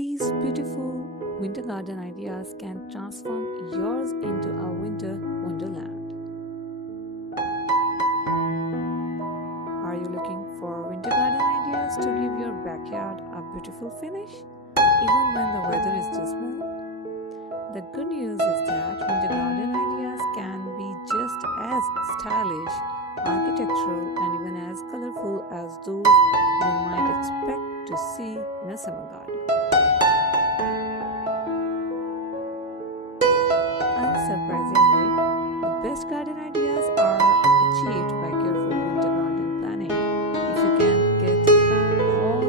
These beautiful winter garden ideas can transform yours into a winter wonderland. Are you looking for winter garden ideas to give your backyard a beautiful finish, even when the weather is dismal? The good news is that winter garden ideas can be just as stylish, architectural, and even as colorful as those you might expect to see in a summer garden. Unsurprisingly, the best garden ideas are achieved by careful winter garden planning. If you can get all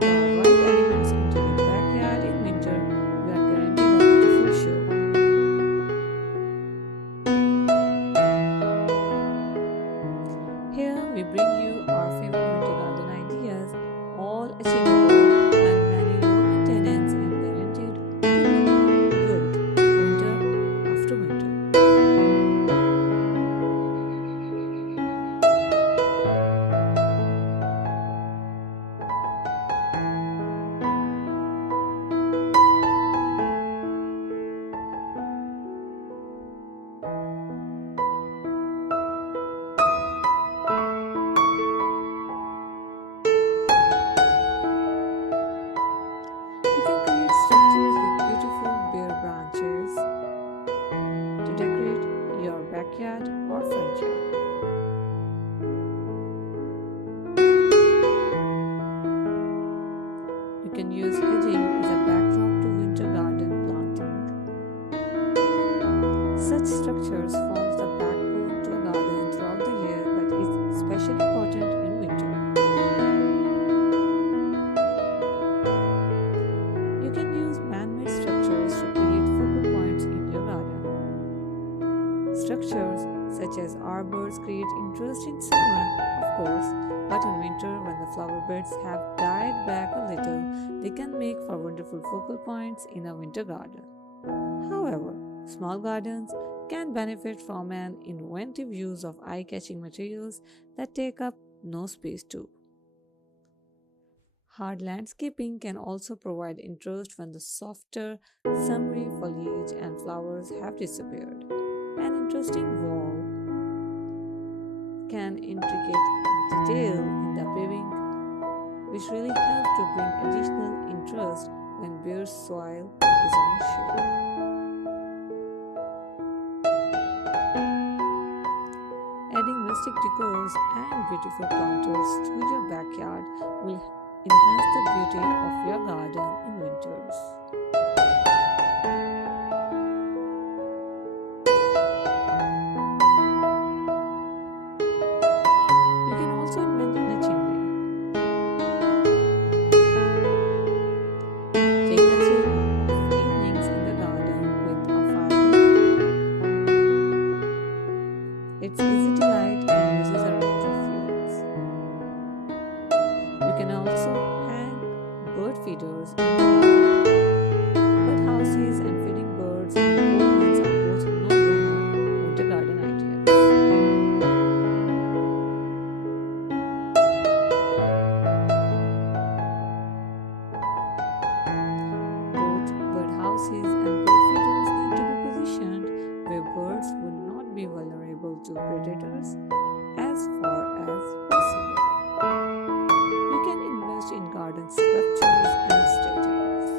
the right elements into your backyard in winter, you are guaranteed a beautiful show. Here we bring you our favorite winter garden ideas, all achievable and many low maintenance and guaranteed to look good winter after winter. You can create structures with beautiful bare branches to decorate your backyard or front yard. You can use hedging as a backdrop to winter garden planting. Such structures forms the backbone to a garden throughout the year, but is especially important in winter. You can use man-made structures to create focal points in your garden. Structures such as arbors create interest in summer, of course, but in winter, when the flower beds have died back a little, they can make for wonderful focal points in a winter garden. However, small gardens can benefit from an inventive use of eye-catching materials that take up no space too. Hard landscaping can also provide interest when the softer, summery foliage and flowers have disappeared. An interesting wall can intricate detail in the paving, which really helps to bring additional interest when bare soil is on show. Adding rustic decors and beautiful planters to your backyard will enhance the beauty of your garden in winters. You can also invent in a chimney. Take the chill of evenings in the garden with a fire. It's easy to light and uses a range of fuels. You can also hang bird feeders in the garden. Bird houses and feeding birds in cold months are both no-brainer winter garden ideas. Both bird houses and bird feeders need to be positioned where birds would not be vulnerable to predators as far as possible. You can invest in garden sculptures and statues.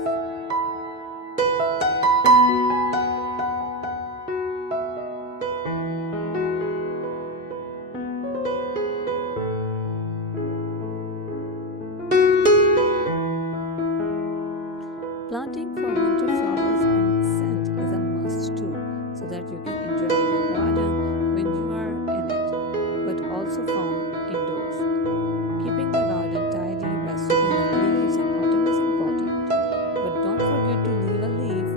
Planting for winter flowers and scent is a must too, so that you can enjoy your garden when you are in it, but also from indoors. Keeping the garden tidy by sweeping the leaves in autumn is important, but don't forget to leave a leaf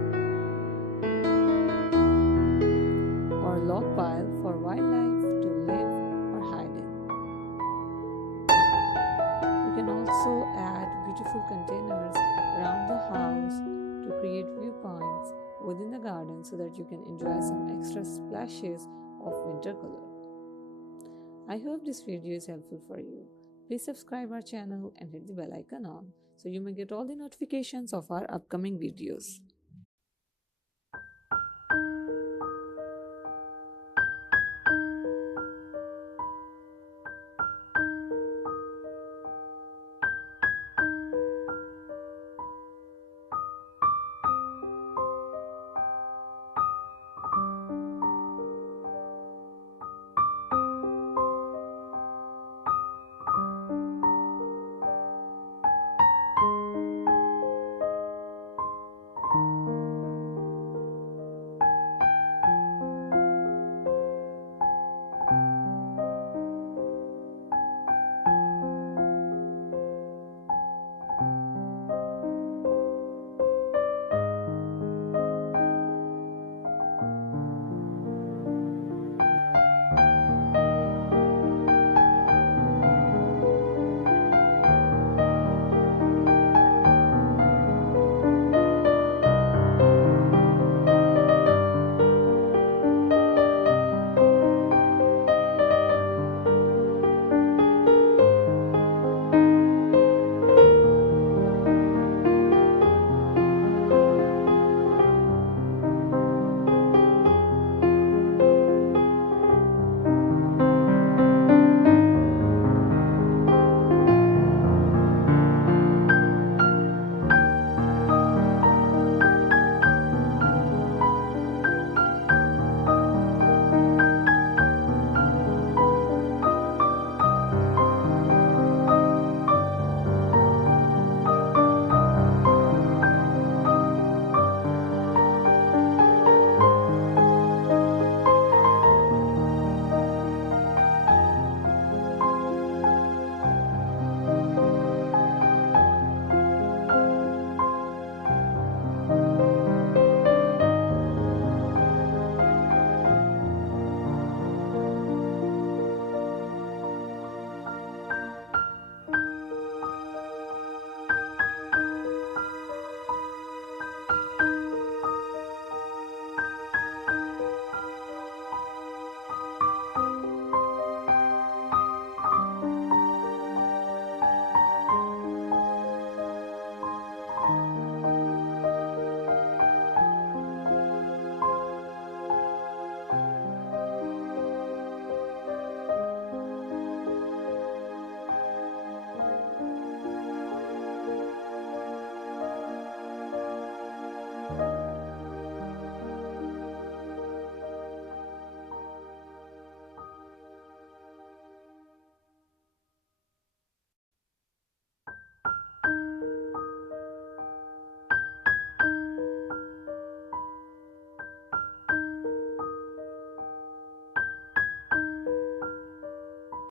or log pile for wildlife to live or hide in. You can also add beautiful containers around the house to create viewpoints within the garden so that you can enjoy some extra splashes of winter color. I hope this video is helpful for you. Please subscribe our channel and hit the bell icon on so you may get all the notifications of our upcoming videos.